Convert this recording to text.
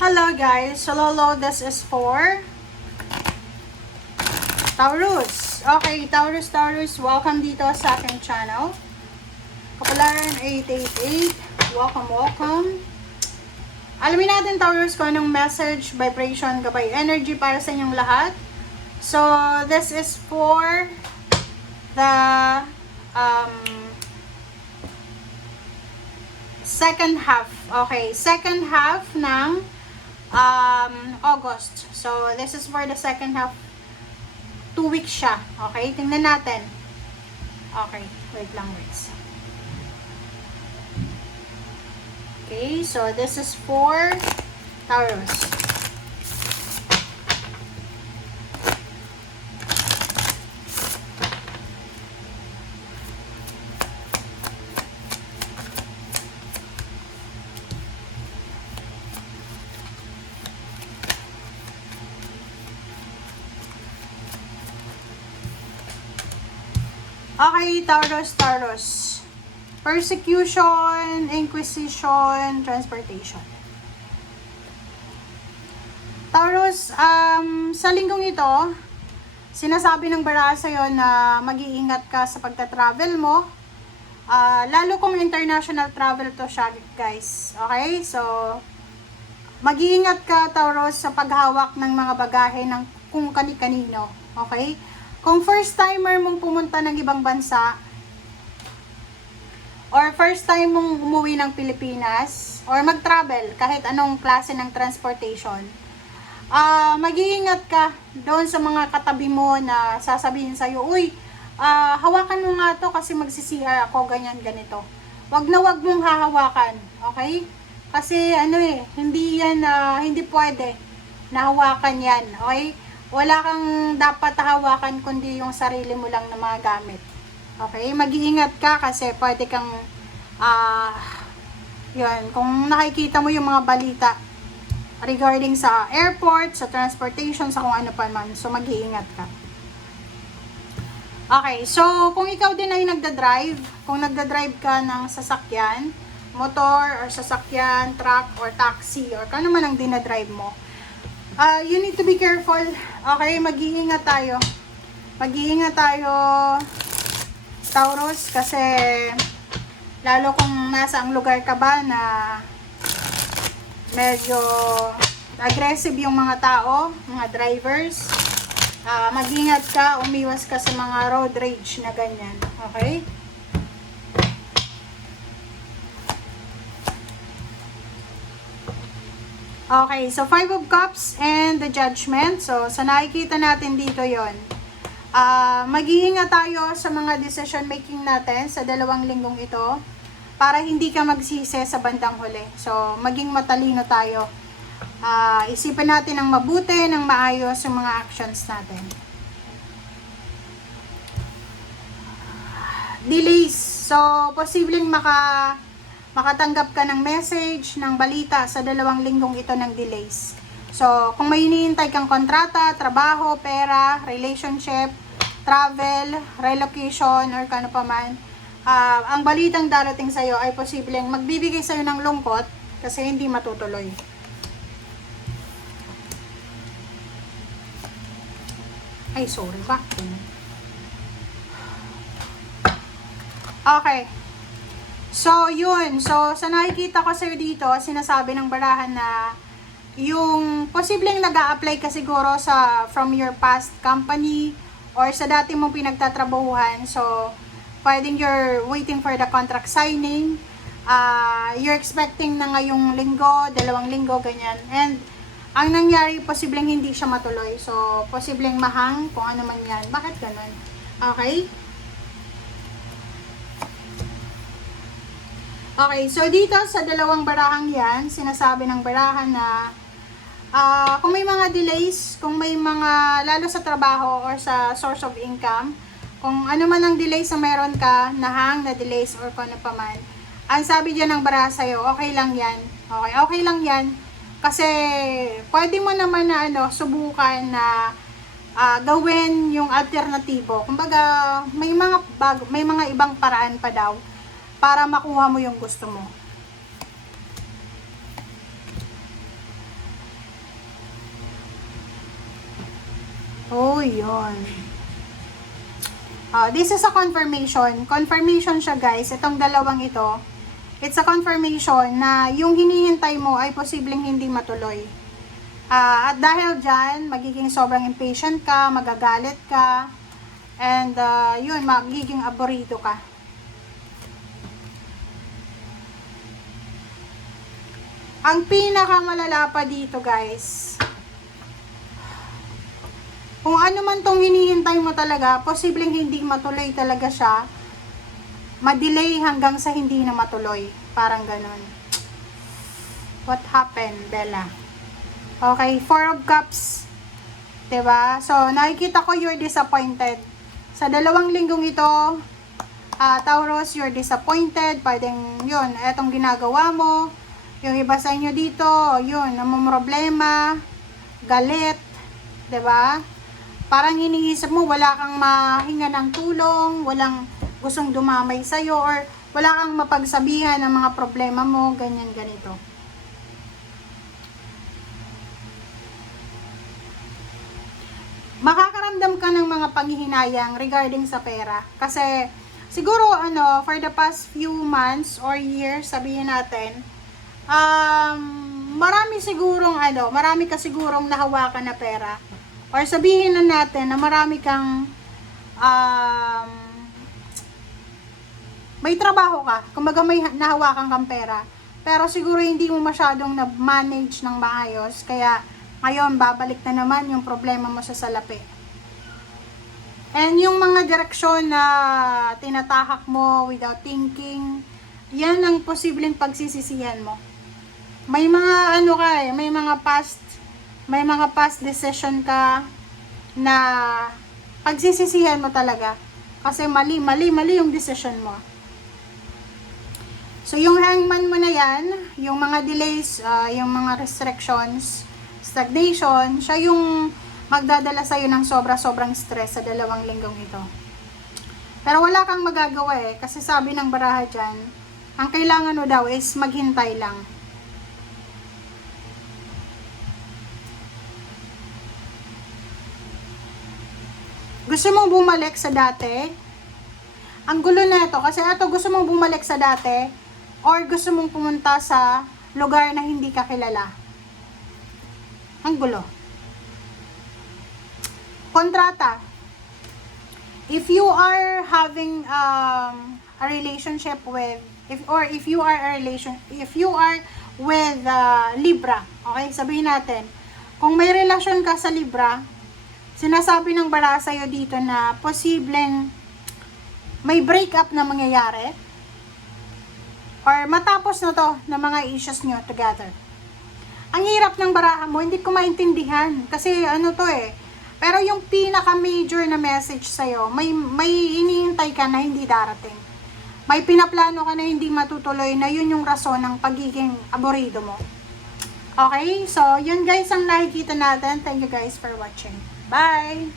Hello guys, so Lolo, this is for Taurus. Okay, Taurus, welcome dito sa aking channel. Kapalaran 888, welcome. Alamin natin Taurus kung anong message, vibration, gabay, energy para sa inyong lahat. So, this is for the second half. Okay, second half ng August. So, this is for the second half. 2 weeks siya. Okay, tingnan natin. Okay, wait lang, wait. Okay, so this is for Taurus. Okay, Taurus. Persecution, inquisition, transportation. Taurus, sa linggong ito, sinasabi ng bara sa'yo na mag-iingat ka sa pagta-travel mo. Lalo kung international travel to siya, guys. Okay? So, mag-iingat ka, Taurus, sa paghawak ng mga bagahe ng kung kani-kanino. Okay? Kung first timer mong pumunta ng ibang bansa, or first time mong umuwi ng Pilipinas, or mag-travel, kahit anong klase ng transportation, mag-iingat ka doon sa mga katabi mo na sasabihin sa'yo, uy, hawakan mo nga to kasi mag-CCR ako, ganyan, ganito. Wag na wag mong hahawakan, okay? Kasi hindi yan, hindi pwede na hawakan yan, okay? Wala kang dapat hawakan kundi yung sarili mo lang na mga gamit. Okay? Mag-iingat ka kasi pwede kang yun, kung nakikita mo yung mga balita regarding sa airport, sa transportation, sa kung ano pa man. So, mag-iingat ka. Okay, so kung ikaw din ay nagda-drive, kung nagda-drive ka ng sasakyan, motor or sasakyan, truck or taxi or kano man ang dinadrive mo, you need to be careful. Okay, mag-iingat tayo. Mag-iingat tayo, Taurus, kasi lalo kung nasa ang lugar ka ba na medyo aggressive yung mga tao, mga drivers, mag-ingat ka, umiwas ka sa mga road rage na ganyan. Okay? Okay, so 5 of Cups and the Judgment. So, sa nakikita natin dito yon. Mag-iingat tayo sa mga decision making natin sa 2 linggong ito para hindi ka magsisi sa bandang huli. So, maging matalino tayo. Isipin natin ng mabuti, ng maayos yung mga actions natin. Delays. So, posibleng makatanggap ka ng message, ng balita sa 2 linggong ito ng delays. So, kung may hinihintay kang kontrata, trabaho, pera, relationship, travel, relocation, or kano pa man, ang balitang darating sa'yo ay posibleng magbibigay sa'yo ng lungkot kasi hindi matutuloy. Ay, sorry ba? Okay. So, yun. So, sa nakikita ko sa'yo dito, sinasabi ng barahan na yung posibleng nag-a-apply ka siguro from your past company or sa dati mong pinagtatrabahuhan. So, pwedeng you're waiting for the contract signing. You're expecting na ngayong linggo, 2 linggo, ganyan. And, ang nangyari, posibleng hindi siya matuloy. So, posibleng mahang, kung ano man yan. Bakit ganun? Okay? Okay, so dito sa 2 barahang yan, sinasabi ng barahan na kung may mga delays, kung may mga, lalo sa trabaho or sa source of income, kung ano man ang delays na meron ka, na delays or kung ano pa man, ang sabi dyan ng baraha sa'yo, okay lang yan. Okay lang yan. Kasi pwede mo naman na subukan na gawin yung alternatibo. Kumbaga, may mga ibang paraan pa daw para makuha mo yung gusto mo. So, yun. This is a confirmation. Confirmation siya, guys. Itong dalawang ito. It's a confirmation na yung hinihintay mo ay posibleng hindi matuloy. At dahil dyan, magiging sobrang impatient ka, magagalit ka, and yun, magiging aborito ka. Ang pinakamalala pa dito, guys, kung ano man tong hinihintay mo talaga, posibleng hindi matuloy talaga siya, ma-delay hanggang sa hindi na matuloy. Parang ganun. What happened, Bella? Okay, 4 of Cups. Diba? So, nakikita ko you're disappointed. Sa 2 linggong ito, Taurus, you're disappointed. Pwedeng, yun, etong ginagawa mo. Yung iba sa inyo dito, yun, namumroblema, galit. Diba? Parang iniisip mo, wala kang mahinga ng tulong, walang gustong dumamay sa'yo, or wala kang mapagsabihan ng mga problema mo, ganyan, ganito. Makakaramdam ka ng mga panghihinayang regarding sa pera. Kasi, siguro, for the past few months or years, sabihin natin, marami ka sigurong nahawakan na pera. Or sabihin na natin na marami kang may trabaho ka, kumbaga may nahawakan kang pera, pero siguro hindi mo masyadong na-manage ng maayos, kaya ngayon babalik na naman yung problema mo sa salapi. And yung mga direksyon na tinatahak mo without thinking, yan ang posibleng pagsisisihan mo. May mga may mga past decision ka na pagsisisihan mo talaga, kasi mali yung decision mo. So, yung hangman mo na yan, yung mga delays, yung mga restrictions, stagnation, siya yung magdadala sa'yo ng sobrang stress sa 2 linggong ito. Pero wala kang magagawa kasi sabi ng baraha dyan, ang kailangan mo daw is maghintay lang. Gusto mong bumalik sa dati? Ang gulo na ito, kasi gusto mong bumalik sa dati, or gusto mong pumunta sa lugar na hindi ka kilala. Ang gulo. Kontrata. If you are having a relationship with, if you are with Libra, okay, sabihin natin, kung may relasyon ka sa Libra, sinasabi ng baraha sa'yo dito na posibleng may breakup na mangyayari, or matapos na to na mga issues nyo together. Ang hirap ng baraha mo, hindi ko maintindihan. Kasi pero yung pinaka-major na message sa'yo, may hinihintay ka na hindi darating. May pinaplano ka na hindi matutuloy, na yun yung rason ng pagiging aborido mo. Okay? So, yun guys ang nakikita natin. Thank you guys for watching. Bye!